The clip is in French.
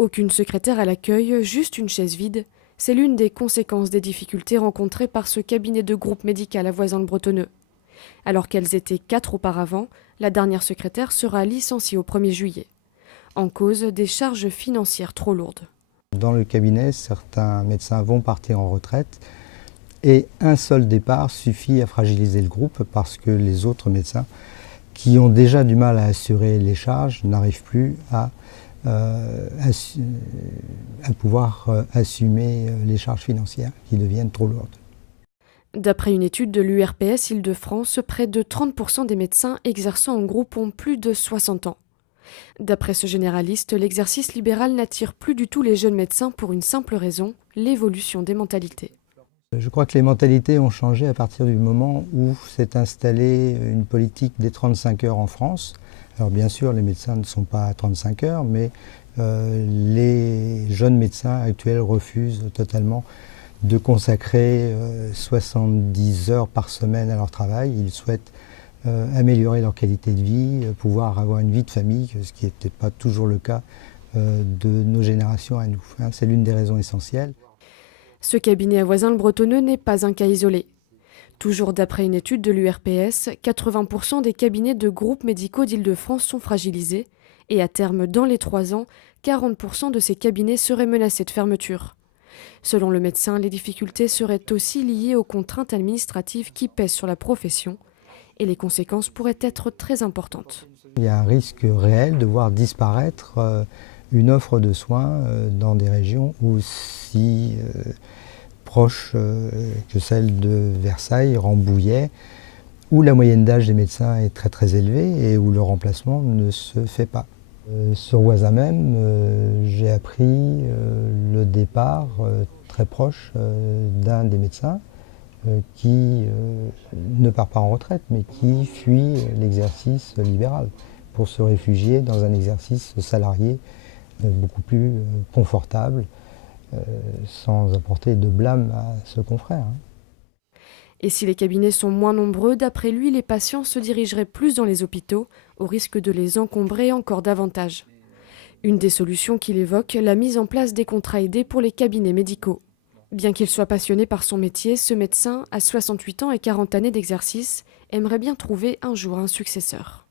Aucune secrétaire à l'accueil, juste une chaise vide, c'est l'une des conséquences des difficultés rencontrées par ce cabinet de groupe médical à Voisins-le-Bretonneux. Alors qu'elles étaient 4 auparavant, la dernière secrétaire sera licenciée au 1er juillet. En cause, des charges financières trop lourdes. Dans le cabinet, certains médecins vont partir en retraite et un seul départ suffit à fragiliser le groupe parce que les autres médecins qui ont déjà du mal à assurer les charges n'arrivent plus à pouvoir assumer les charges financières qui deviennent trop lourdes. D'après une étude de l'URPS Île-de-France, près de 30% des médecins exerçant en groupe ont plus de 60 ans. D'après ce généraliste, l'exercice libéral n'attire plus du tout les jeunes médecins pour une simple raison, l'évolution des mentalités. Je crois que les mentalités ont changé à partir du moment où s'est installée une politique des 35 heures en France. Alors bien sûr, les médecins ne sont pas à 35 heures, mais les jeunes médecins actuels refusent totalement de consacrer 70 heures par semaine à leur travail. Ils souhaitent améliorer leur qualité de vie, pouvoir avoir une vie de famille, ce qui n'était pas toujours le cas de nos générations à nous. C'est l'une des raisons essentielles. Ce cabinet à Voisins-le-Bretonneux n'est pas un cas isolé. Toujours d'après une étude de l'URPS, 80% des cabinets de groupes médicaux d'Île-de-France sont fragilisés et à terme, dans les 3 ans, 40% de ces cabinets seraient menacés de fermeture. Selon le médecin, les difficultés seraient aussi liées aux contraintes administratives qui pèsent sur la profession et les conséquences pourraient être très importantes. Il y a un risque réel de voir disparaître une offre de soins dans des régions aussi proches que celle de Versailles, Rambouillet, où la moyenne d'âge des médecins est très très élevée et où le remplacement ne se fait pas. Sur Voisin même, j'ai appris le départ très proche d'un des médecins qui ne part pas en retraite, mais qui fuit l'exercice libéral pour se réfugier dans un exercice salarié beaucoup plus confortable, sans apporter de blâme à ce confrère. Et si les cabinets sont moins nombreux, d'après lui, les patients se dirigeraient plus dans les hôpitaux, au risque de les encombrer encore davantage. Une des solutions qu'il évoque, la mise en place des contrats aidés pour les cabinets médicaux. Bien qu'il soit passionné par son métier, ce médecin, à 68 ans et 40 années d'exercice, aimerait bien trouver un jour un successeur.